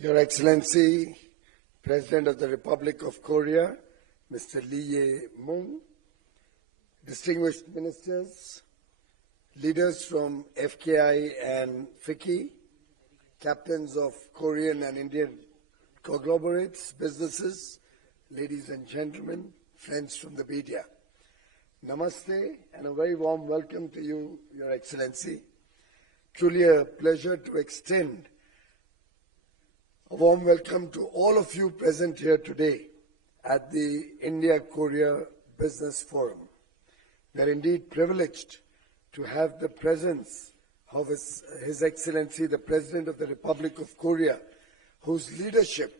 Your Excellency, President of the Republic of Korea, Mr. Jae-myung, distinguished ministers, leaders from FKI and FICCI, captains of Korean and Indian conglomerates, businesses, ladies and gentlemen, friends from the media. Namaste and a very warm welcome to you, Your Excellency. Truly a pleasure to extend a warm welcome to all of you present here today at the India-Korea Business Forum. We are indeed privileged to have the presence of His Excellency, the President of the Republic of Korea, whose leadership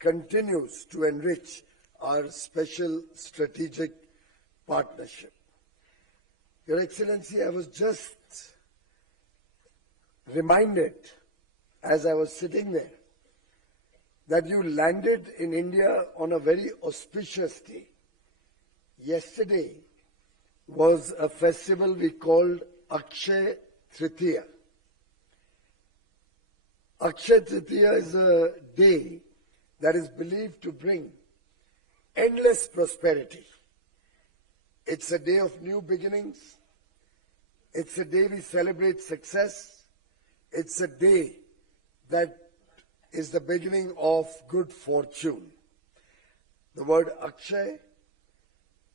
continues to enrich our special strategic partnership. Your Excellency, I was just reminded as I was sitting there that you landed in India on a very auspicious day. Yesterday was a festival we called Akshay Tritiya. Akshay Tritiya is a day that is believed to bring endless prosperity. It's a day of new beginnings. It's a day we celebrate success. It's a day that is the beginning of good fortune. The word Akshay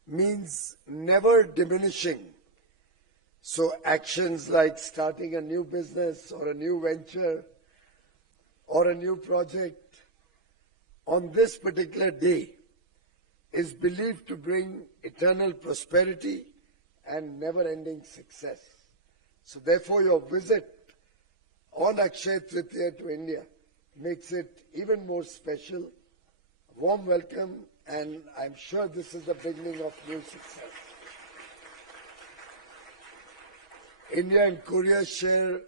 means never diminishing. So actions like starting a new business or a new venture or a new project on this particular day is believed to bring eternal prosperity and never-ending success. So therefore your visit on Akshay Tritiya to India makes it even more special. A warm welcome, and I'm sure this is the beginning of new success. India and Korea share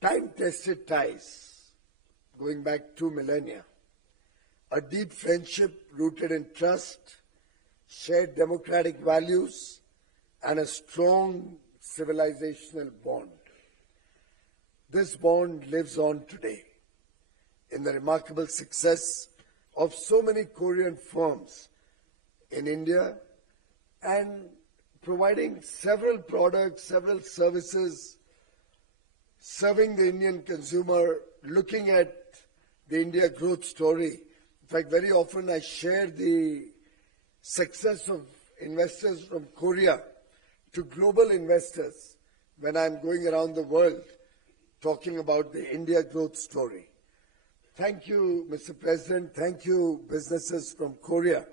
time-tested ties going back 2 millennia. A deep friendship rooted in trust, shared democratic values, and a strong civilizational bond. This bond lives on today in the remarkable success of so many Korean firms in India and providing several products, several services, serving the Indian consumer, looking at the India growth story. In fact, very often I share the success of investors from Korea to global investors when I'm going around the world talking about the India growth story. Thank you, Mr. President. Thank you, businesses from Korea,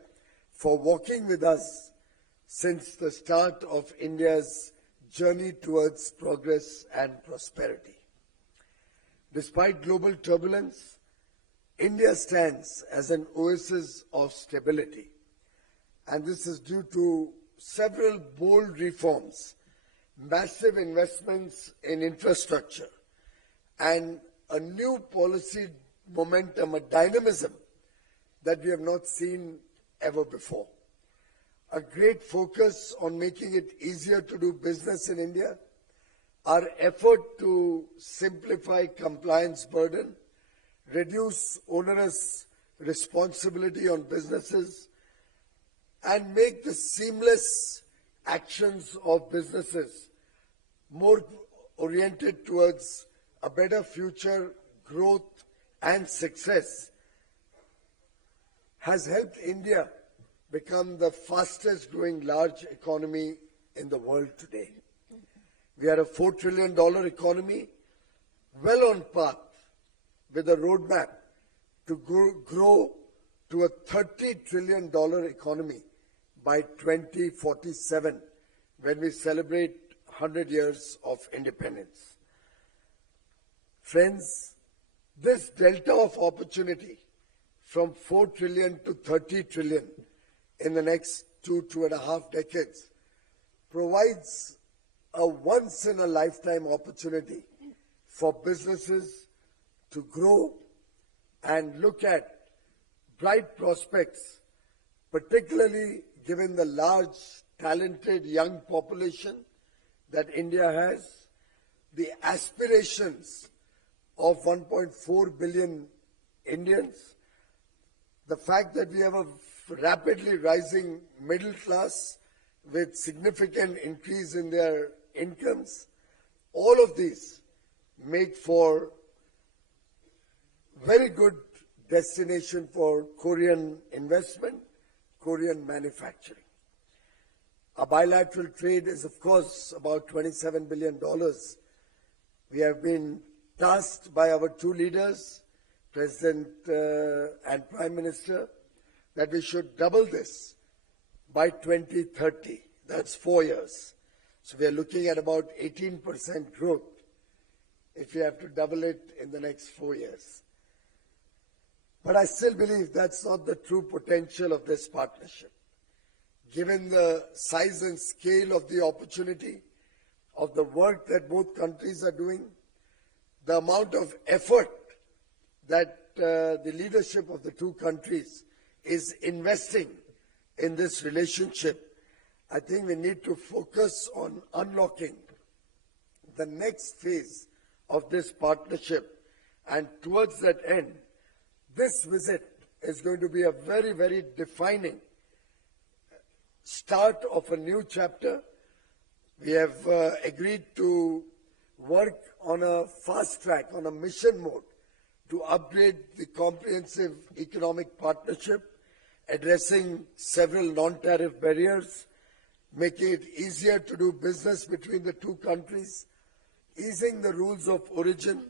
for walking with us since the start of India's journey towards progress and prosperity. Despite global turbulence, India stands as an oasis of stability, and this is due to several bold reforms, massive investments in infrastructure, and a new policy momentum, a dynamism that we have not seen ever before. A great focus on making it easier to do business in India, our effort to simplify compliance burden, reduce onerous responsibility on businesses, and make the seamless actions of businesses more oriented towards a better future, growth, and success has helped India become the fastest growing large economy in the world today. We are a $4 trillion economy, well on path with a roadmap to grow to a $30 trillion economy by 2047 when we celebrate 100 years of independence. Friends, this delta of opportunity from 4 trillion to 30 trillion in the next 2.5 decades provides a once-in-a-lifetime opportunity for businesses to grow and look at bright prospects, particularly given the large, talented young population that India has, the aspirations of 1.4 billion Indians, the fact that we have a rapidly rising middle class with significant increase in their incomes, all of these make for very good destination for Korean investment, Korean manufacturing. Our bilateral trade is, of course, about $27 billion. We have been tasked by our two leaders, President and Prime Minister, that we should double this by 2030. That's 4 years. So we are looking at about 18% growth if we have to double it in the next 4 years. But I still believe that's not the true potential of this partnership. Given the size and scale of the opportunity, of the work that both countries are doing, the amount of effort that the leadership of the two countries is investing in this relationship, I think we need to focus on unlocking the next phase of this partnership. And towards that end, this visit is going to be a very, very defining start of a new chapter. We have agreed to work on a fast track, on a mission mode, to upgrade the comprehensive economic partnership, addressing several non-tariff barriers, making it easier to do business between the two countries, easing the rules of origin,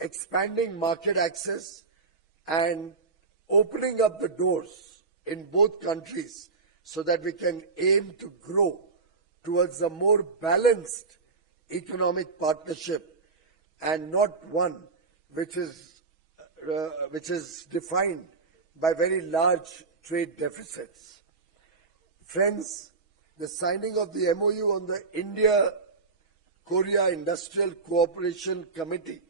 expanding market access, and opening up the doors in both countries so that we can aim to grow towards a more balanced economic partnership and not one which is defined by very large trade deficits. Friends, the signing of the MOU on the India-Korea Industrial Cooperation Committee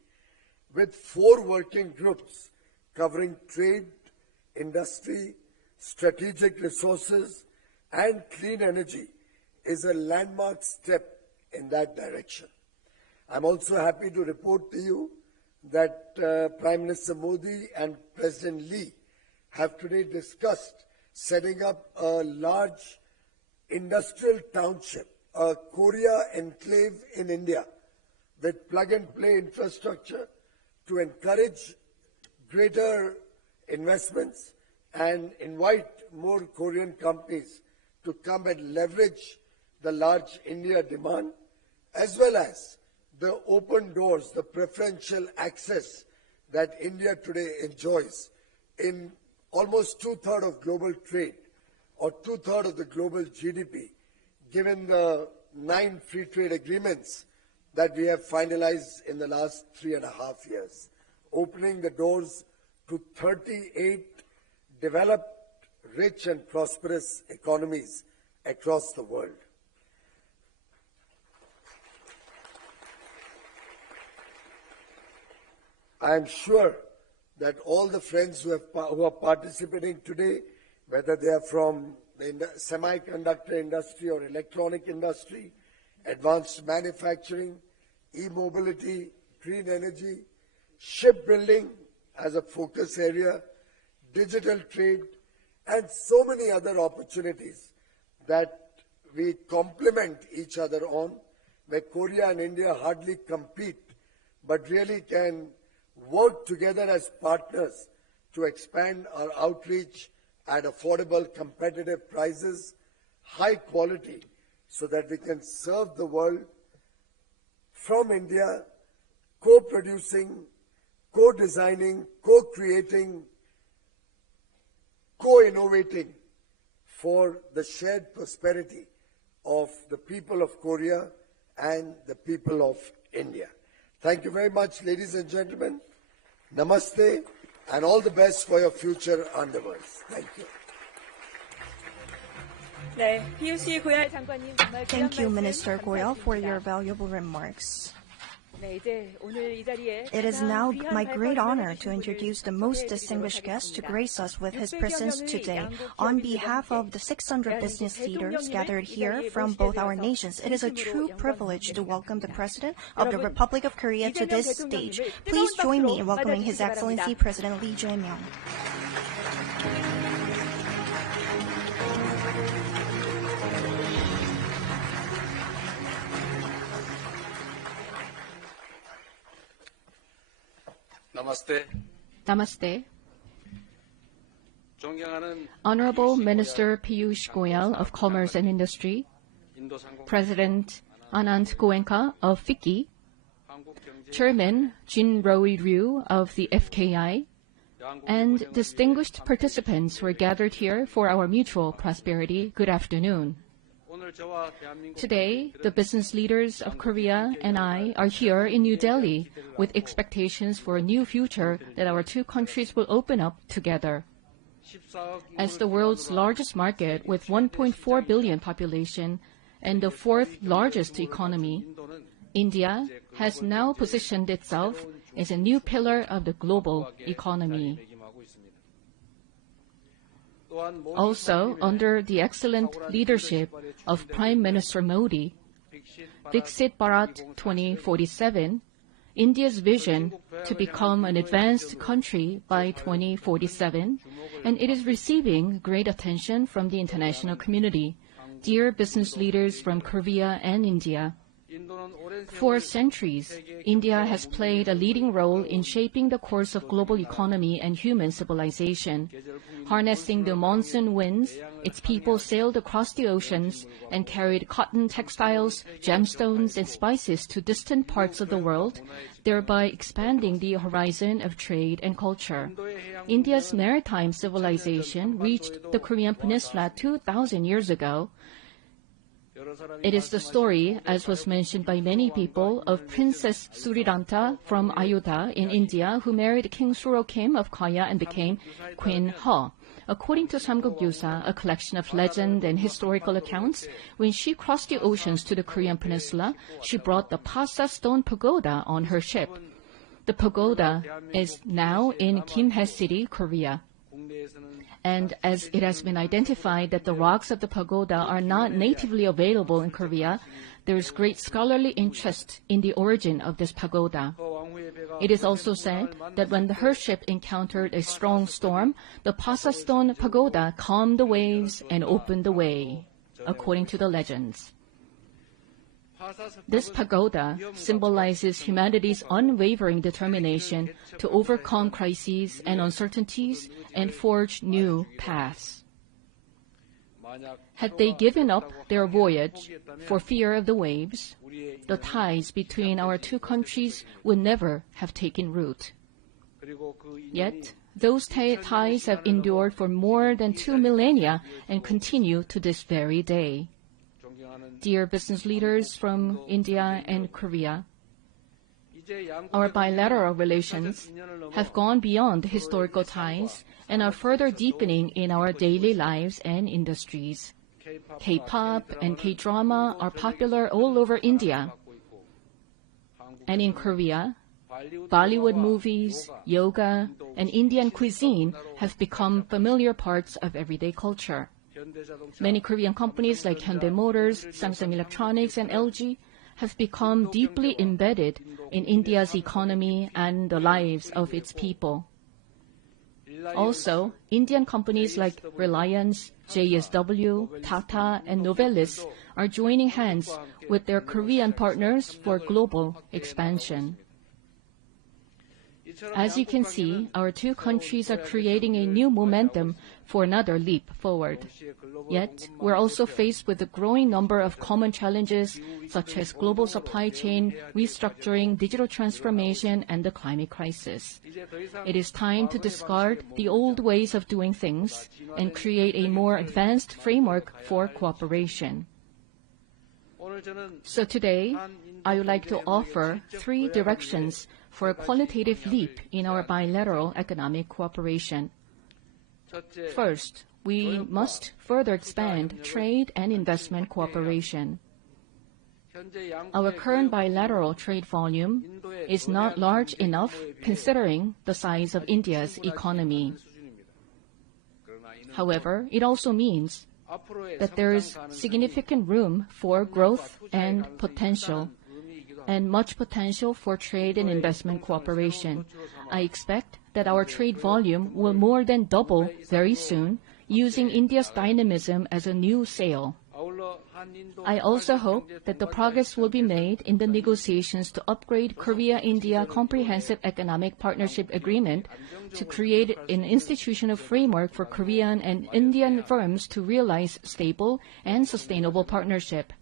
with 4 working groups covering trade, industry, strategic resources, and clean energy is a landmark step in that direction. I'm also happy to report to you that Prime Minister Modi and President Lee have today discussed setting up a large industrial township, a Korea enclave in India with plug-and-play infrastructure to encourage greater investments and invite more Korean companies to come and leverage the large India demand, as well as the open doors, the preferential access that India today enjoys in almost 2/3 of global trade or 2/3 of the global GDP, given the 9 free trade agreements that we have finalized in the last 3.5 years, opening the doors to 38 developed, rich and prosperous economies across the world. I am sure that all the friends who are participating today, whether they are from the semiconductor industry or electronic industry, advanced manufacturing, e-mobility, green energy, shipbuilding as a focus area, digital trade, and so many other opportunities that we complement each other on, where Korea and India hardly compete, but really can work together as partners to expand our outreach at affordable, competitive prices, high quality, so that we can serve the world from India, co-producing, co-designing, co-creating, co-innovating for the shared prosperity of the people of Korea and the people of India. Thank you very much, ladies and gentlemen. Namaste, and all the best for your future endeavors. Thank you. Thank you, Minister Goyal, for your valuable remarks. It is now my great honor to introduce the most distinguished guest to grace us with his presence today. On behalf of the 600 business leaders gathered here from both our nations, it is a true privilege to welcome the President of the Republic of Korea to this stage. Please join me in welcoming His Excellency President Lee Jae-myung. Namaste. Honorable Minister Piyush Goyal of Commerce and Industry, President Anand Goenka of FICCI, Chairman Jin Roi Ryu of the FKI, and distinguished participants who are gathered here for our mutual prosperity, good afternoon. Today, the business leaders of Korea and I are here in New Delhi with expectations for a new future that our two countries will open up together. As the world's largest market with 1.4 billion population and the fourth largest economy, India has now positioned itself as a new pillar of the global economy. Also, under the excellent leadership of Prime Minister Modi, Viksit Bharat 2047, India's vision to become an advanced country by 2047, and it is receiving great attention from the international community. Dear business leaders from Korea and India, for centuries, India has played a leading role in shaping the course of global economy and human civilization. Harnessing the monsoon winds, its people sailed across the oceans and carried cotton, textiles, gemstones, and spices to distant parts of the world, thereby expanding the horizon of trade and culture. India's maritime civilization reached the Korean peninsula 2,000 years ago. It is the story, as was mentioned by many people, of Princess Suriranta from Ayodhya in India who married King Suro-kim of Gaya and became Queen He. According to Samguk-yusa, a collection of legend and historical accounts, when she crossed the oceans to the Korean peninsula, she brought the Pasa stone pagoda on her ship. The pagoda is now in Gimhae City, Korea. And as it has been identified that the rocks of the pagoda are not natively available in Korea, there is great scholarly interest in the origin of this pagoda. It is also said that when her ship encountered a strong storm, the Pasa stone pagoda calmed the waves and opened the way, according to the legends. This pagoda symbolizes humanity's unwavering determination to overcome crises and uncertainties and forge new paths. Had they given up their voyage for fear of the waves, the ties between our two countries would never have taken root. Yet, those ties have endured for more than 2 millennia and continue to this very day. Dear business leaders from India and Korea, our bilateral relations have gone beyond historical ties and are further deepening in our daily lives and industries. K-pop and K-drama are popular all over India. And in Korea, Bollywood movies, yoga, and Indian cuisine have become familiar parts of everyday culture. Many Korean companies like Hyundai Motors, Samsung Electronics, and LG have become deeply embedded in India's economy and the lives of its people. Also, Indian companies like Reliance, JSW, Tata, and Novelis are joining hands with their Korean partners for global expansion. As you can see, our two countries are creating a new momentum for another leap forward. Yet, we're also faced with a growing number of common challenges such as global supply chain, restructuring, digital transformation, and the climate crisis. It is time to discard the old ways of doing things and create a more advanced framework for cooperation. So today, I would like to offer 3 directions for a qualitative leap in our bilateral economic cooperation. First, we must further expand trade and investment cooperation. Our current bilateral trade volume is not large enough considering the size of India's economy. However, it also means that there is significant room for growth and potential, and much potential for trade and investment cooperation. I expect that our trade volume will more than double very soon, using India's dynamism as a new sail. I also hope that the progress will be made in the negotiations to upgrade Korea-India Comprehensive Economic Partnership Agreement to create an institutional framework for Korean and Indian firms to realize stable and sustainable partnership.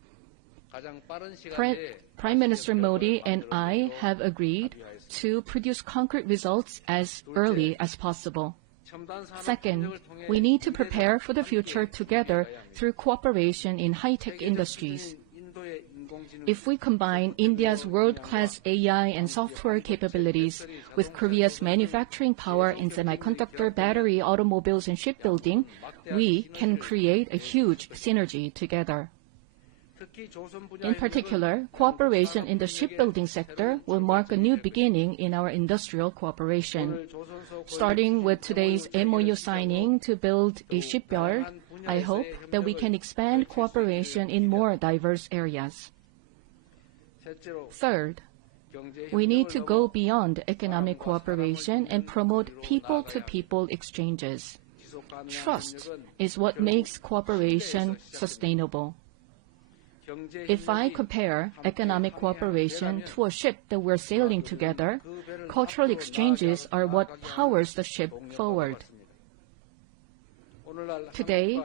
Prime Minister Modi and I have agreed to produce concrete results as early as possible. Second, we need to prepare for the future together through cooperation in high-tech industries. If we combine India's world-class AI and software capabilities with Korea's manufacturing power in semiconductor, battery, automobiles, and shipbuilding, we can create a huge synergy together. In particular, cooperation in the shipbuilding sector will mark a new beginning in our industrial cooperation. Starting with today's MOU signing to build a shipyard, I hope that we can expand cooperation in more diverse areas. Third, we need to go beyond economic cooperation and promote people-to-people exchanges. Trust is what makes cooperation sustainable. If I compare economic cooperation to a ship that we're sailing together, cultural exchanges are what powers the ship forward. Today,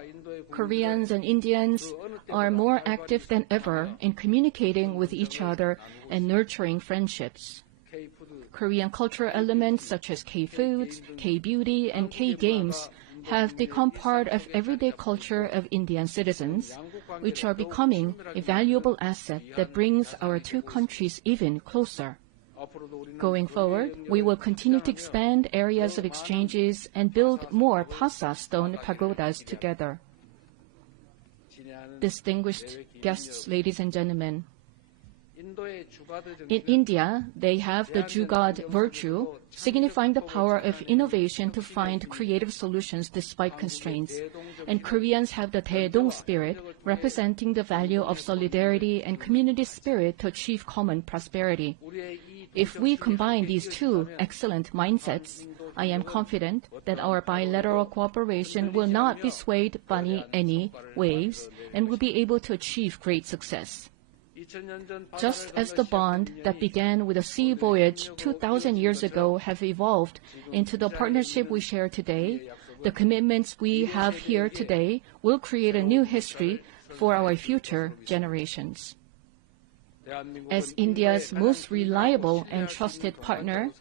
Koreans and Indians are more active than ever in communicating with each other and nurturing friendships. Korean cultural elements such as K-foods, K-beauty, and K-games have become part of everyday culture of Indian citizens, which are becoming a valuable asset that brings our two countries even closer. Going forward, we will continue to expand areas of exchanges and build more pasa stone pagodas together. Distinguished guests, ladies and gentlemen, in India, they have the Jugad virtue, signifying the power of innovation to find creative solutions despite constraints. And Koreans have the Daedong spirit, representing the value of solidarity and community spirit to achieve common prosperity. If we combine these two excellent mindsets, I am confident that our bilateral cooperation will not be swayed by any waves and will be able to achieve great success. Just as the bond that began with a sea voyage 2,000 years ago have evolved into the partnership we share today, the commitments we have here today will create a new history for our future generations. As India's most reliable and trusted partner,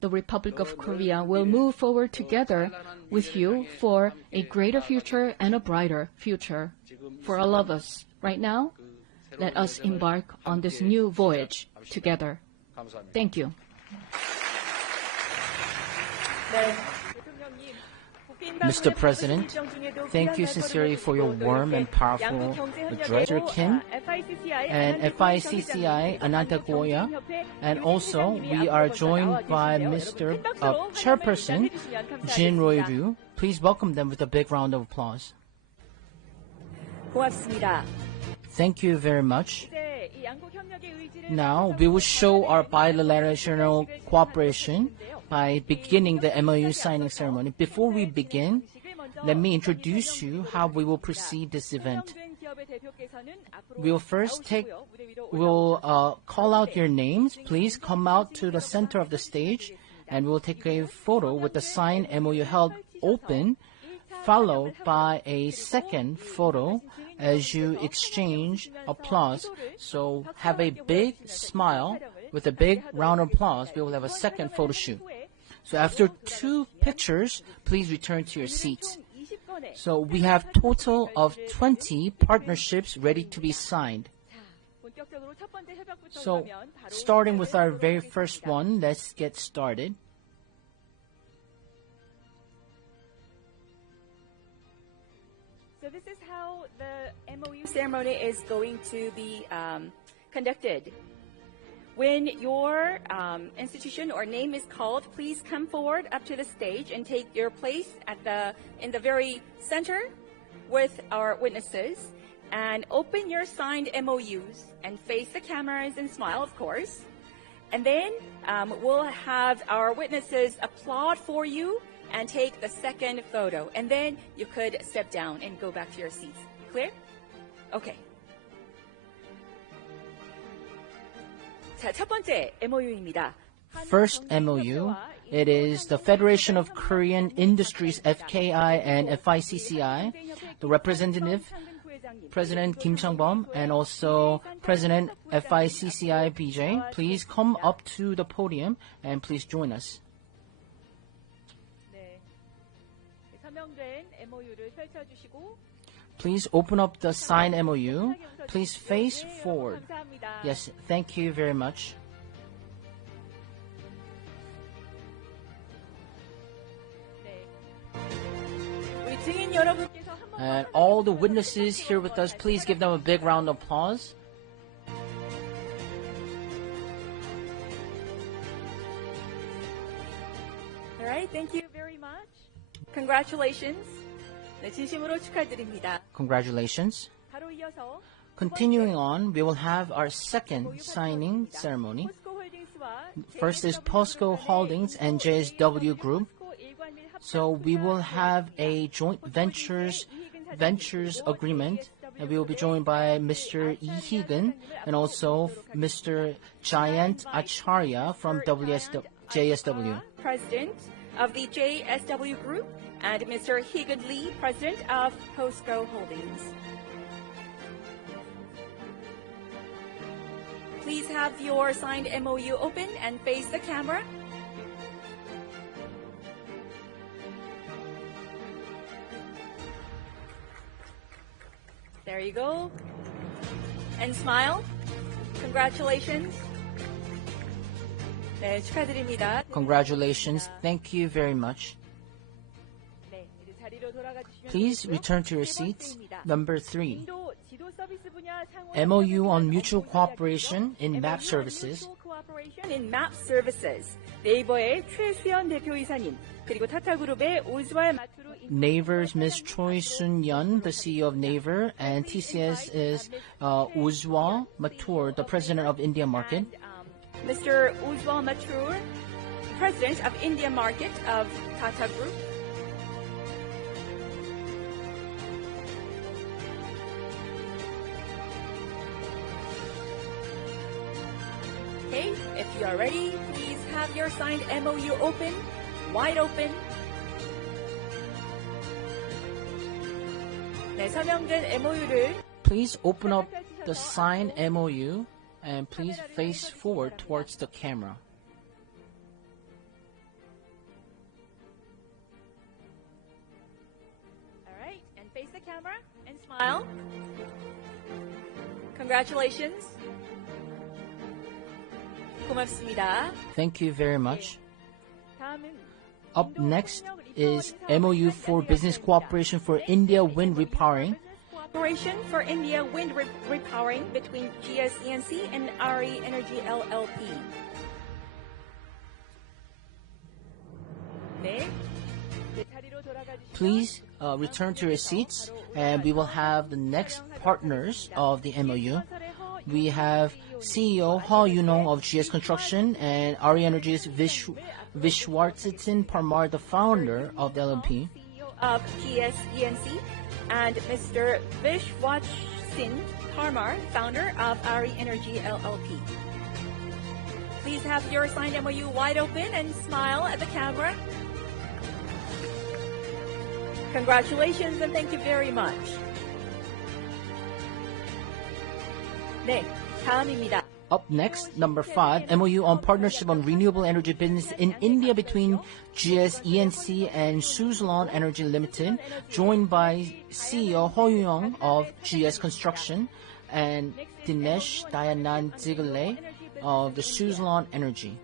the Republic of Korea will move forward together with you for a greater future and a brighter future for all of us. Right now, let us embark on this new voyage together. Thank you. Mr. President, thank you sincerely for your warm and powerful address, Mr. Kim and FICCI Ananta Goya, and also we are joined by Mr. Chairperson Jin Roy-ryu. Please welcome them with a big round of applause. 고맙습니다. Thank you very much. Now we will show our bilateral cooperation by beginning the MOU signing ceremony. Before we begin, let me introduce you how we will proceed this event. We will first call out your names. Please come out to the center of the stage, and we will take a photo with the signed MOU held open, followed by a second photo as you exchange applause. So have a big smile with a big round of applause. We will have a second photo shoot. So after 2 pictures, please return to your seats. So we have total of 20 partnerships ready to be signed. So starting with our very first one, let's get started. So this is how the MOU ceremony is going to be conducted. When your institution or name is called, please come forward up to the stage and take your place in the very center with our witnesses, and open your signed MOUs and face the cameras and smile, of course. And then we'll have our witnesses applaud for you and take the second photo. And then you could step down and go back to your seats. Clear? Okay. 자, 첫 번째 MOU입니다. First MOU, it is the Federation of Korean Industries FKI and FICCI, the representative, President Kim Chang-bom, and also President FICCI BJ. Please come up to the podium and please join us. 네. 서명된 MOU를 펼쳐주시고 Please open up the signed MOU. Please face forward. 감사합니다. Yes, thank you very much. 네. 우리 증인 여러분께서 한 번 And all the witnesses here with us, please give them a big round of applause. All right, thank you very much. Congratulations. 네, 진심으로 축하드립니다. Congratulations. 바로 이어서 Continuing on, we will have our second signing ceremony. First is POSCO Holdings and JSW Group. So we will have a joint ventures agreement, and we will be joined by Mr. Lee Hee-gun and also Mr. Jayant Acharya from JSW. President of the JSW Group, and Mr. Hee-gun Lee, President of POSCO Holdings. Please have your signed MOU open and face the camera. There you go. And smile. Congratulations. 네, 축하드립니다. Congratulations. Thank you very much. 네, 이제 자리로 돌아가 주시면 Please 되고요. return to your 세 seats. 번째입니다. Number 3. 인도 지도 서비스 분야 상호 MOU on mutual cooperation in map services. Mutual cooperation in map services. 네이버의 최수연 대표이사님, 그리고 타타그룹의 오즈왈 마투루 Naver's Ms. Choi Soon-yeon, the CEO of Naver, and TCS is Ujjwal Mathur, the president of India Market. Mr. Ujjwal Mathur, president of India Market of Tata Group. Okay, if you are ready, please have your signed MOU open, wide open. 네, 서명된 MOU를 Please open up the signed MOU and please face forward towards the camera. All right, and face the camera and smile. Congratulations. 고맙습니다. Thank you very much. 다음은 Up next is MOU for business cooperation for India wind repowering. Cooperation for India wind repowering between GS-ENC and RE Energy LLP. 네. 네, 자리로 돌아가 주시면 Please return to your seats and we will have the next partners of the MOU. We have CEO Ha Yunong of GS Construction and RE Energy's Vishwarthitin Parmar, the founder of the LLP. CEO of GS-ENC, and Mr. Vishwarthitin Parmar, founder of RE Energy LLP. Please have your signed MOU wide open and smile at the camera. Congratulations and thank you very much. 네, 다음입니다. Up next, number 5, MOU on partnership on renewable energy business in India between GS-ENC and Suzlon Energy Limited, joined by CEO Ho Young of GS Construction and Dinesh Dayanand Ziegler of the Suzlon Energy.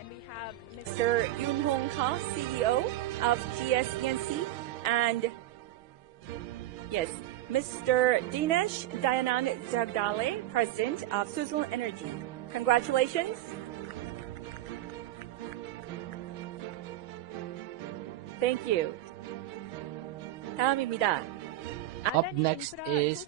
And we have Mr. Yoon Hong Ha, CEO of GS-ENC, and yes, Mr. Dinesh Dayanand Jagdale, President of Suzlon Energy. Congratulations. Thank you. 다음입니다. Up next is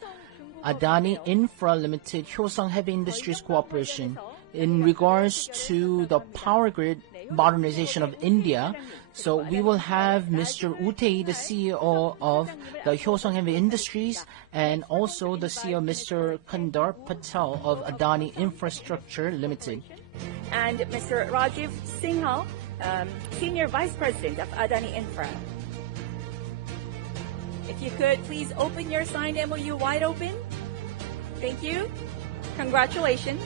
Adani Infra Limited Hyosung Heavy Industries Corporation. In regards to the power grid modernization of India, so we will have Mr. Utei, the CEO of the Hyosung Heavy Industries, and also the CEO, Mr. Kandar Patel of Adani Infrastructure Limited. And Mr. Rajiv Singhal, Senior Vice President of Adani Infra. If you could please open your signed MOU wide open. Thank you. Congratulations.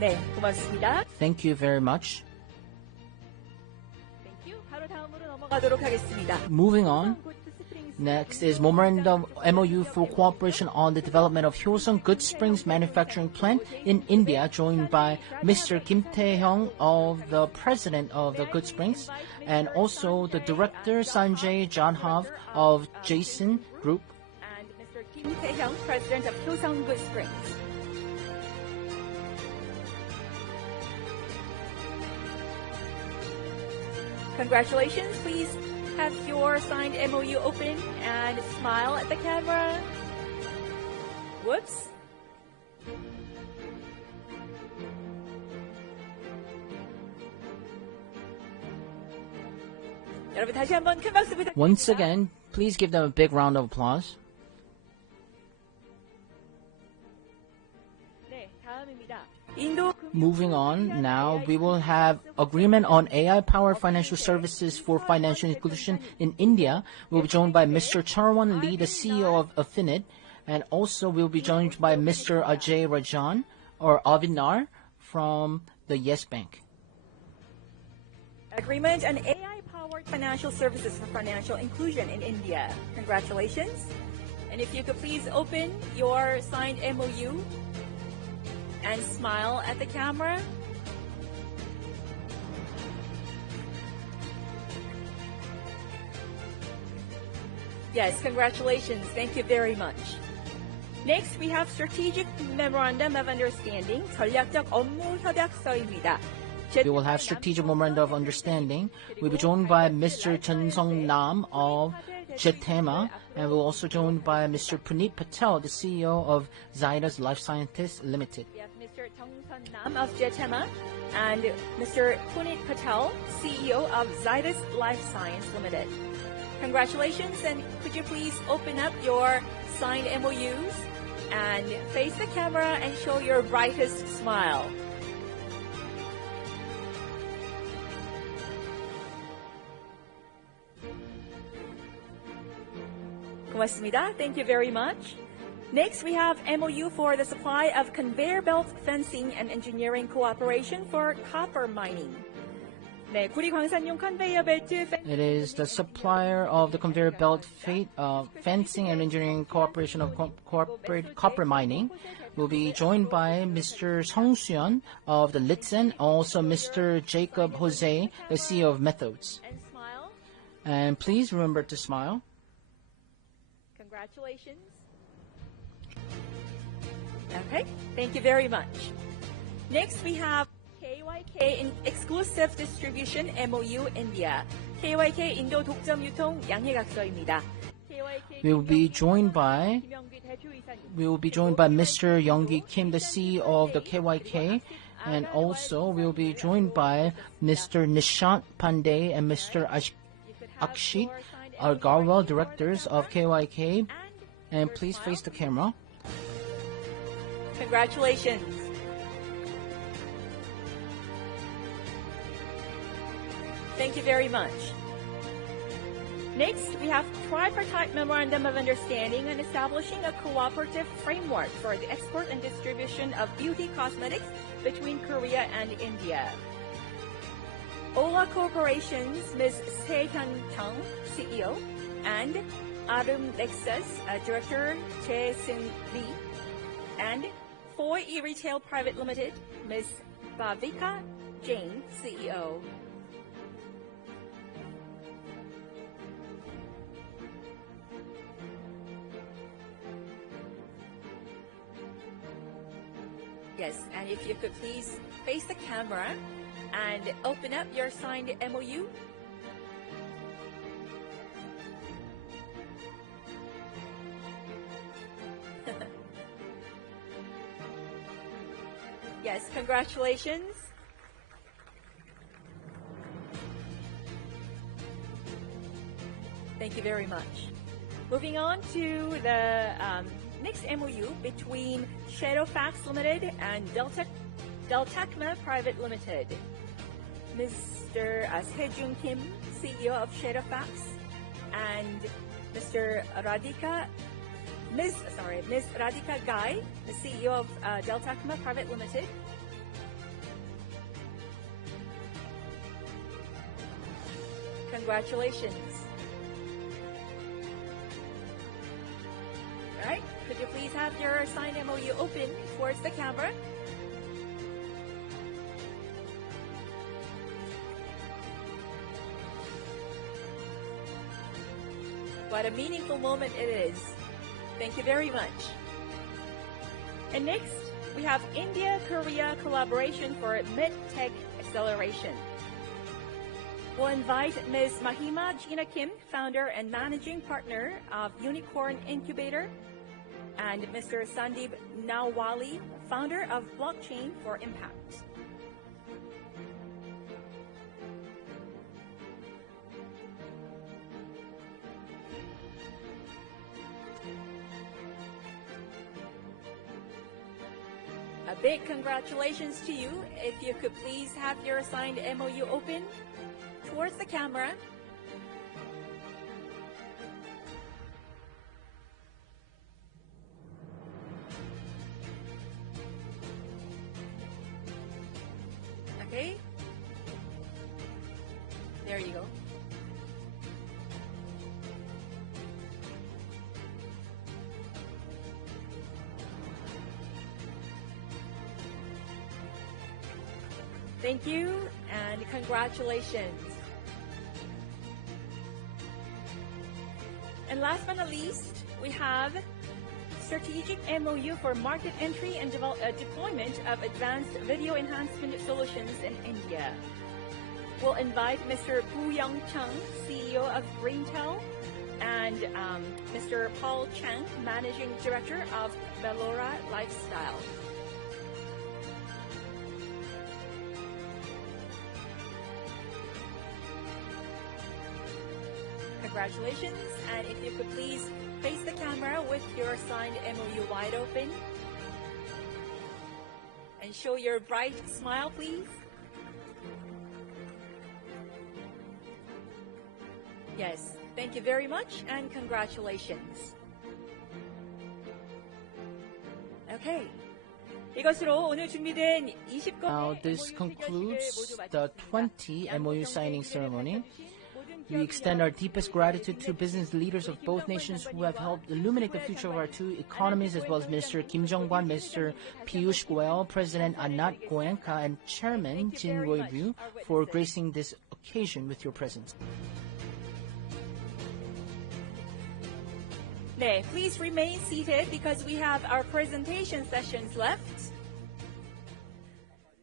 네, 고맙습니다. Thank you very much. Thank you. 바로 다음으로 넘어가도록 하겠습니다. Moving on. Next is Memorandum MOU for Cooperation on the Development of Hyosung Good Springs Manufacturing Plant in India, joined by Mr. Kim Tae-hyung, the President of the Good Springs, and also the Director Sanjay Janhav of Jason Group. And Mr. Kim Tae-hyung, President of Hyosung Good Springs. Congratulations. Please have your signed MOU open and smile at the camera. Whoops. 여러분 다시 한번 큰 박수 부탁드립니다. Once again, please give them a big round of applause. 네, 다음입니다. Moving on, now we will have agreement on AI-powered financial services for financial inclusion in India. We'll be joined by Mr. Charwan Lee, the CEO of Affinit, and also we'll be joined by Mr. Ajay Rajan or Avinar from the Yes Bank. Agreement on AI-powered financial services for financial inclusion in India. Congratulations. And if you could please open your signed MOU and smile at the camera. Yes, congratulations. Thank you very much. Next, we have Strategic Memorandum of Understanding, 전략적 업무 협약서입니다. We will have strategic memorandum of understanding. We'll be joined by Mr. Chun Sung Nam of Jetema, and we'll also joined by Mr. Puneet Patel, the CEO of Zydus Life Sciences Limited. We have Mr. Chung Sun Nam of Jetema and Mr. Puneet Patel, CEO of Zydus Life Science Limited. Congratulations, and could you please open up your signed MOUs and face the camera and show your brightest smile. 고맙습니다. Thank you very much. Next, we have MOU for the supply of conveyor belt fencing and engineering cooperation for copper mining. 네, 구리광산용 컨베이어 벨트. It is the supplier of the conveyor belt fencing and engineering cooperation of corporate copper mining. Will be joined by Mr. Song Suyeon of the Litzen, also Mr. Jacob Jose, the CEO of Methods. And smile. And please remember to smile. Congratulations. Okay, thank you very much. Next, we have KYK in exclusive distribution MOU India. KYK 인도 독점 유통 양해각서입니다. We will be joined by Mr. Younggi Kim, the CEO of the KYK, and also we will be joined by Mr. Nishant Pandey and Mr. Akshit Agarwal, directors of KYK. And please face the camera. Congratulations. Thank you very much. Next, we have tripartite memorandum of understanding on establishing a cooperative framework for the export and distribution of beauty cosmetics between Korea and India. Ola Corporation's Ms. Se-hyun Chung, CEO, and Arum Lexus Director Jae-seung Lee, and Foy E-Retail Private Limited, Ms. Bhavika Jain, CEO. Yes, and if you could please face the camera and open up your signed MOU. Yes, congratulations. Thank you very much. Moving on to the next MOU between Shadowfax Limited and Deltacma Private Limited. Mr. Jae-myung Kim, CEO of Shadowfax, and Ms. Radhika Gai, the CEO of Deltacma Private Limited. Congratulations. All right, could you please have your signed MOU open towards the camera? What a meaningful moment it is. Thank you very much. And next, we have India-Korea collaboration for mid-tech acceleration. We'll invite Ms. Mahima Gina Kim, founder and managing partner of Unicorn Incubator, and Mr. Sandeep Nawali, founder of Blockchain for Impact. A big congratulations to you. If you could please have your signed MOU open towards the camera. Okay. There you go. Thank you and congratulations. And last but not least, we have strategic MOU for market entry and deployment of advanced video enhancement solutions in India. We'll invite Mr. Bu Young Chung, CEO of Greentel, and Mr. Paul Chang, Managing Director of Bellora Lifestyle. Congratulations, and if you could please face the camera with your signed MOU wide open and show your bright smile, please. Yes, thank you very much and congratulations. Okay. 이것으로 오늘 준비된 20건의 Now this concludes the 20 MOU signing ceremony. We extend our deepest gratitude to business leaders of both nations who have helped illuminate the future of our two economies, as well as Mr. Kim Jong-kwan, Mr. Piyush Goyal, President Anat Goenka, and Chairman Jin Roy-byu for gracing this occasion with your presence. 네, please remain seated because we have our presentation sessions left.